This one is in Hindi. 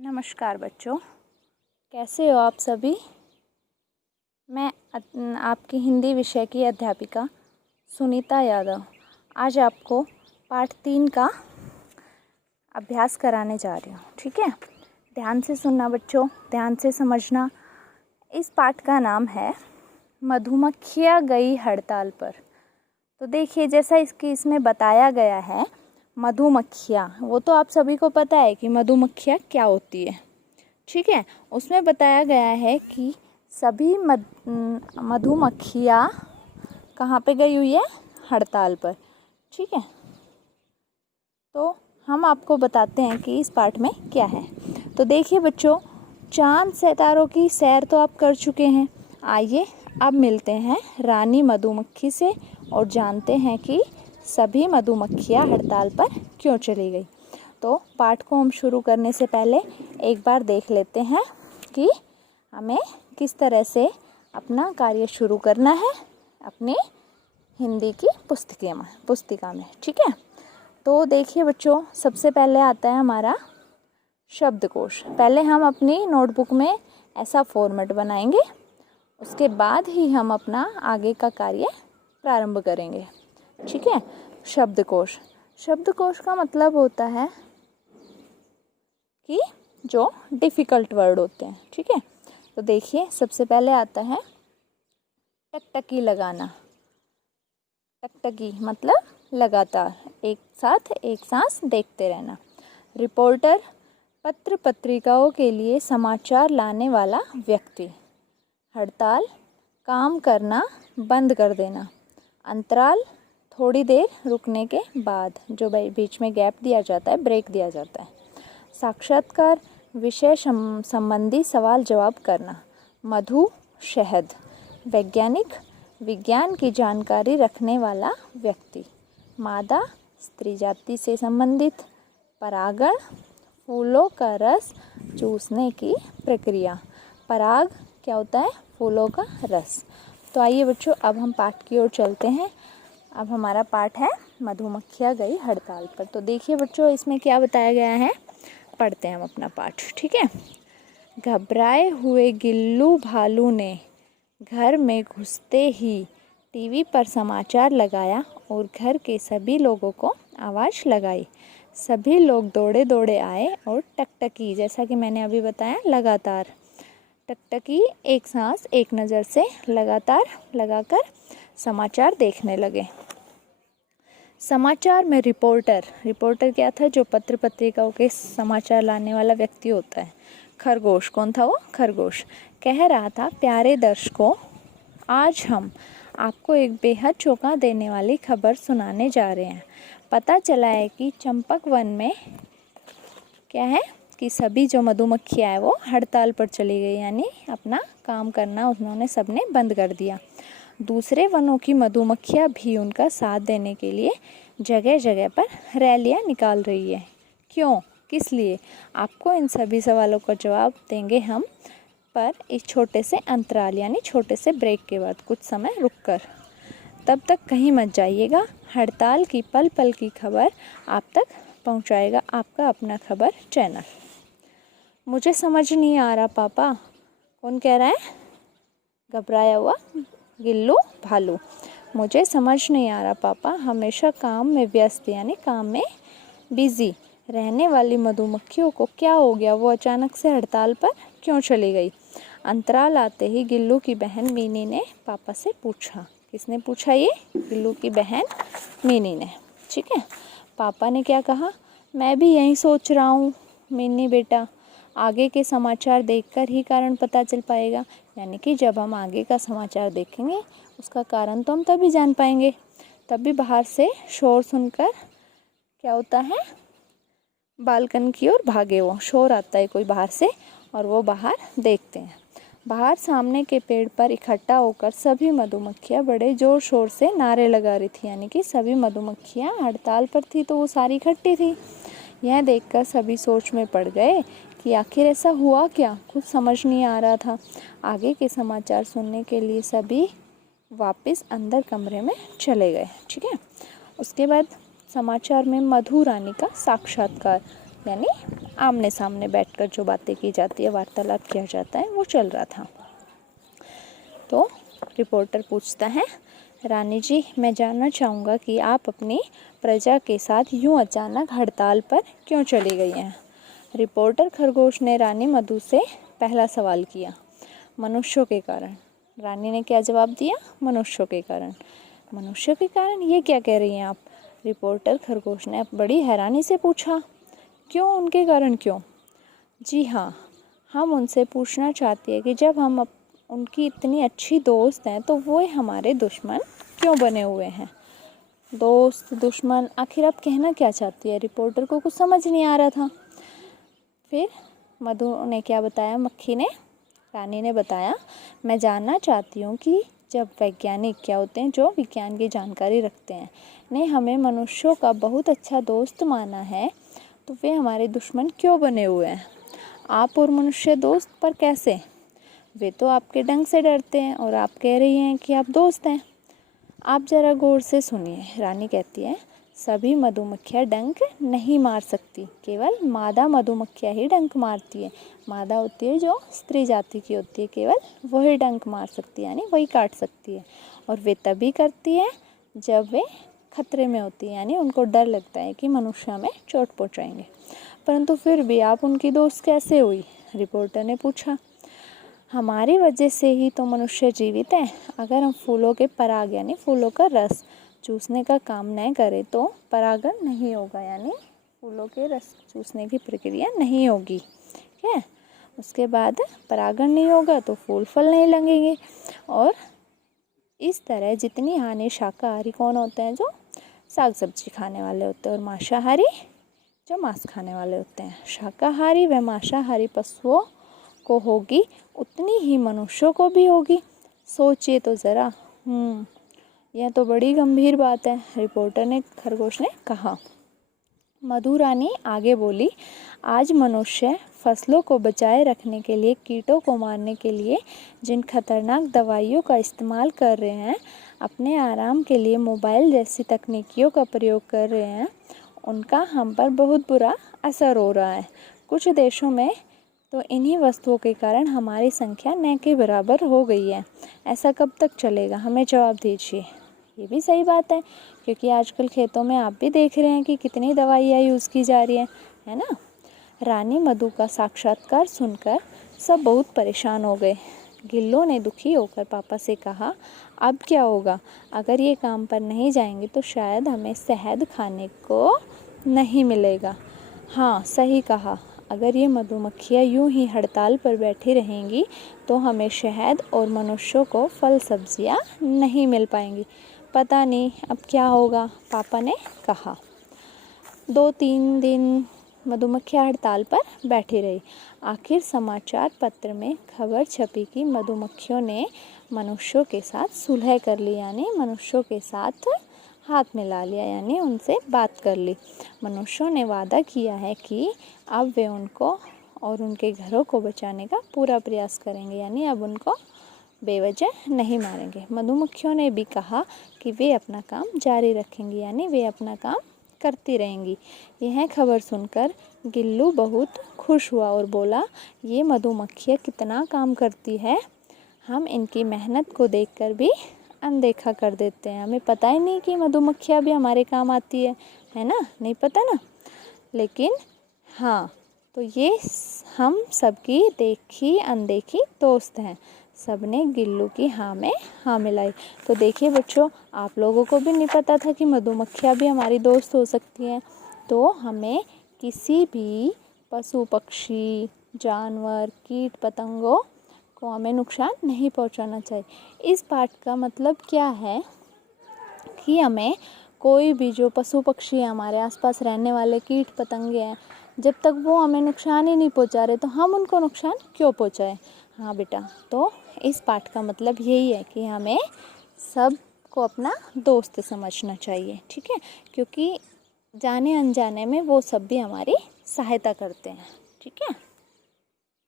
नमस्कार बच्चों, कैसे हो आप सभी। मैं आपकी हिंदी विषय की अध्यापिका सुनीता यादव आज आपको पाठ 3 का अभ्यास कराने जा रही हूँ। ठीक है, ध्यान से सुनना बच्चों, ध्यान से समझना। इस पाठ का नाम है मधुमक्खियाँ गई हड़ताल पर। तो देखिए, जैसा इसमें बताया गया है, मधुमक्खियाँ, वो तो आप सभी को पता है कि मधुमक्खियाँ क्या होती है। ठीक है, उसमें बताया गया है कि सभी मधुमक्खियाँ कहाँ पे गई हुई है, हड़ताल पर। ठीक है, तो हम आपको बताते हैं कि इस पाठ में क्या है। तो देखिए बच्चों, चांद सितारों की सैर तो आप कर चुके हैं। आइए अब मिलते हैं रानी मधुमक्खी से और जानते हैं कि सभी मधुमक्खियाँ हड़ताल पर क्यों चली गई। तो पाठ को हम शुरू करने से पहले एक बार देख लेते हैं कि हमें किस तरह से अपना कार्य शुरू करना है अपनी हिंदी की पुस्तिका में। ठीक है, तो देखिए बच्चों, सबसे पहले आता है हमारा शब्दकोश। पहले हम अपनी नोटबुक में ऐसा फॉर्मेट बनाएंगे, उसके बाद ही हम अपना आगे का कार्य प्रारंभ करेंगे। ठीक है, शब्दकोश। शब्दकोश का मतलब होता है कि जो डिफ़िकल्ट वर्ड होते हैं। ठीक है, तो देखिए सबसे पहले आता है टकटकी लगाना। टकटकी मतलब लगातार एक साथ एक सांस देखते रहना। रिपोर्टर, पत्र पत्रिकाओं के लिए समाचार लाने वाला व्यक्ति। हड़ताल, काम करना बंद कर देना। अंतराल, थोड़ी देर रुकने के बाद, जो बीच में गैप दिया जाता है, ब्रेक दिया जाता है। साक्षात्कार, विषय संबंधी सवाल जवाब करना। मधु, शहद। वैज्ञानिक, विज्ञान की जानकारी रखने वाला व्यक्ति। मादा, स्त्री जाति से संबंधित। परागण, फूलों का रस चूसने की प्रक्रिया। पराग क्या होता है, फूलों का रस। तो आइए बच्चों, अब हम पाठ की ओर चलते हैं। अब हमारा पाठ है मधुमक्खियाँ गई हड़ताल पर। तो देखिए बच्चों, इसमें क्या बताया गया है, पढ़ते हैं हम अपना पाठ। ठीक है, घबराए हुए गिल्लू भालू ने घर में घुसते ही टीवी पर समाचार लगाया और घर के सभी लोगों को आवाज़ लगाई। सभी लोग दौड़े दौड़े आए और टकटकी, जैसा कि मैंने अभी बताया, लगातार टकटकी, एक सांस एक नज़र से लगातार लगाकर समाचार देखने लगे। समाचार में रिपोर्टर क्या था, जो पत्र पत्रिकाओं के समाचार लाने वाला व्यक्ति होता है। खरगोश, कौन था वो, खरगोश, कह रहा था, प्यारे दर्शकों, आज हम आपको एक बेहद चौंका देने वाली खबर सुनाने जा रहे हैं। पता चला है कि चंपक वन में क्या है कि सभी जो मधुमक्खियाँ हैं वो हड़ताल पर चली गई, यानी अपना काम करना उन्होंने सबने बंद कर दिया। दूसरे वनों की मधुमक्खियाँ भी उनका साथ देने के लिए जगह जगह पर रैलियाँ निकाल रही है। क्यों, किस लिए, आपको इन सभी सवालों का जवाब देंगे हम, पर इस छोटे से अंतराल यानी छोटे से ब्रेक के बाद, कुछ समय रुककर। तब तक कहीं मत जाइएगा, हड़ताल की पल पल की खबर आप तक पहुंचाएगा आपका अपना खबर चैनल। मुझे समझ नहीं आ रहा पापा, कौन कह रहा है, घबराया हुआ गिल्लू भालू। मुझे समझ नहीं आ रहा पापा, हमेशा काम में व्यस्त यानी काम में बिजी रहने वाली मधुमक्खियों को क्या हो गया, वो अचानक से हड़ताल पर क्यों चली गई। अंतराल आते ही गिल्लू की बहन मीनी ने पापा से पूछा। किसने पूछा, ये गिल्लू की बहन मीनी ने। ठीक है, पापा ने क्या कहा, मैं भी यही सोच रहा हूँ मीनी बेटा, आगे के समाचार देखकर ही कारण पता चल पाएगा। यानी कि जब हम आगे का समाचार देखेंगे उसका कारण तो हम तभी जान पाएंगे। तभी बाहर से शोर सुनकर क्या होता है, बालकनी की ओर भागे, वो शोर आता है कोई बाहर से और वो बाहर देखते हैं। बाहर सामने के पेड़ पर इकट्ठा होकर सभी मधुमक्खियाँ बड़े जोर शोर से नारे लगा रही थी। यानी कि सभी मधुमक्खियाँ हड़ताल पर थी तो वो सारी इकट्ठी थी। यह देखकर सभी सोच में पड़ गए कि आखिर ऐसा हुआ क्या, कुछ समझ नहीं आ रहा था। आगे के समाचार सुनने के लिए सभी वापस अंदर कमरे में चले गए। ठीक है, उसके बाद समाचार में मधु रानी का साक्षात्कार। यानी आमने सामने बैठकर जो बातें की जाती है, वार्तालाप किया जाता है, वो चल रहा था। तो रिपोर्टर पूछता है, रानी जी, मैं जानना चाहूँगा कि आप अपनी प्रजा के साथ यूँ अचानक हड़ताल पर क्यों चली गई हैं। रिपोर्टर खरगोश ने रानी मधु से पहला सवाल किया। मनुष्यों के कारण। रानी ने क्या जवाब दिया? मनुष्यों के कारण। मनुष्यों के कारण, ये क्या कह रही हैं आप? रिपोर्टर खरगोश ने बड़ी हैरानी से पूछा। क्यों, उनके कारण क्यों? जी हाँ, हम उनसे पूछना चाहते हैं कि जब हम उनकी इतनी अच्छी दोस्त हैं तो वो हमारे दुश्मन क्यों बने हुए हैं। दोस्त, दुश्मन, आखिर आप कहना क्या चाहती है? रिपोर्टर को कुछ समझ नहीं आ रहा था। फिर मधु ने क्या बताया? मक्खी ने, रानी ने बताया, मैं जानना चाहती हूँ कि जब वैज्ञानिक क्या होते हैं, जो विज्ञान की जानकारी रखते हैं, ने हमें मनुष्यों का बहुत अच्छा दोस्त माना है, तो वे हमारे दुश्मन क्यों बने हुए हैं? आप और मनुष्य दोस्त, पर कैसे? वे तो आपके डंक से डरते हैं और आप कह रही हैं कि आप दोस्त हैं। आप ज़रा गौर से सुनिए। रानी कहती है, सभी मधुमक्खियाँ डंक नहीं मार सकती, केवल मादा मधुमक्खियाँ ही डंक मारती है। मादा होती है जो स्त्री जाति की होती है, केवल वही डंक मार सकती है, यानी वही काट सकती है। और वे तभी करती है जब वे खतरे में होती है, यानी उनको डर लगता है कि मनुष्य हमें चोट पहुँचाएंगे। परंतु फिर भी आप उनकी दोस्त कैसे हुई? रिपोर्टर ने पूछा। हमारी वजह से ही तो मनुष्य जीवित है। अगर हम फूलों के पराग यानी फूलों का रस चूसने का काम न करें तो परागण नहीं होगा, यानी फूलों के रस चूसने की प्रक्रिया नहीं होगी। ठीक है, उसके बाद परागण नहीं होगा तो फूल फल नहीं लगेंगे। और इस तरह जितनी हानि शाकाहारी कौन होते हैं? जो साग सब्जी खाने वाले होते हैं, और मांसाहारी जो मांस खाने वाले होते हैं। शाकाहारी व मांसाहारी पशुओं को होगी उतनी ही मनुष्यों को भी होगी। सोचिए तो ज़रा। यह तो बड़ी गंभीर बात है, रिपोर्टर ने खरगोश ने कहा। मधु रानी आगे बोली, आज मनुष्य फसलों को बचाए रखने के लिए, कीटों को मारने के लिए जिन खतरनाक दवाइयों का इस्तेमाल कर रहे हैं, अपने आराम के लिए मोबाइल जैसी तकनीकियों का प्रयोग कर रहे हैं, उनका हम पर बहुत बुरा असर हो रहा है। कुछ देशों में तो इन्हीं वस्तुओं के कारण हमारी संख्या न के बराबर हो गई है। ऐसा कब तक चलेगा? हमें जवाब दीजिए। ये भी सही बात है, क्योंकि आजकल खेतों में आप भी देख रहे हैं कि कितनी दवाइयाँ यूज़ की जा रही हैं, है ना। रानी मधु का साक्षात्कार सुनकर सब बहुत परेशान हो गए। गिल्लों ने दुखी होकर पापा से कहा, अब क्या होगा? अगर ये काम पर नहीं जाएंगे तो शायद हमें शहद खाने को नहीं मिलेगा। हाँ, सही कहा, अगर ये मधुमक्खियाँ यूं ही हड़ताल पर बैठी रहेंगी तो हमें शहद और मनुष्यों को फल सब्जियाँ नहीं मिल पाएंगी। पता नहीं अब क्या होगा, पापा ने कहा। 2-3 दिन मधुमक्खियाँ हड़ताल पर बैठी रही। आखिर समाचार पत्र में खबर छपी कि मधुमक्खियों ने मनुष्यों के साथ सुलह कर ली, यानी मनुष्यों के साथ हाथ मिला लिया, यानी उनसे बात कर ली। मनुष्यों ने वादा किया है कि अब वे उनको और उनके घरों को बचाने का पूरा प्रयास करेंगे, यानी अब उनको बेवजह नहीं मारेंगे। मधुमक्खियों ने भी कहा कि वे अपना काम जारी रखेंगी, यानी वे अपना काम करती रहेंगी। यह खबर सुनकर गिल्लू बहुत खुश हुआ और बोला, ये मधुमक्खियाँ कितना काम करती है, हम इनकी मेहनत को देखकर भी अनदेखा कर देते हैं। हमें पता ही नहीं कि मधुमक्खियाँ भी हमारे काम आती है ना, नहीं पता ना। लेकिन हाँ, तो ये हम सबकी देखी अनदेखी दोस्त हैं। सबने गिल्लू की हाँ में हाँ मिलाई। तो देखिए बच्चों, आप लोगों को भी नहीं पता था कि मधुमक्खियाँ भी हमारी दोस्त हो सकती हैं। तो हमें किसी भी पशु पक्षी, जानवर, कीट पतंगों को हमें नुकसान नहीं पहुंचाना चाहिए। इस पाठ का मतलब क्या है कि हमें कोई भी जो पशु पक्षी हमारे आसपास रहने वाले कीट पतंगे हैं, जब तक वो हमें नुकसान ही नहीं पहुंचा रहे तो हम उनको नुकसान क्यों पहुंचाएं। हाँ बेटा, तो इस पाठ का मतलब यही है कि हमें सबको अपना दोस्त समझना चाहिए, ठीक है, क्योंकि जाने अनजाने में वो सब भी हमारी सहायता करते हैं, ठीक है।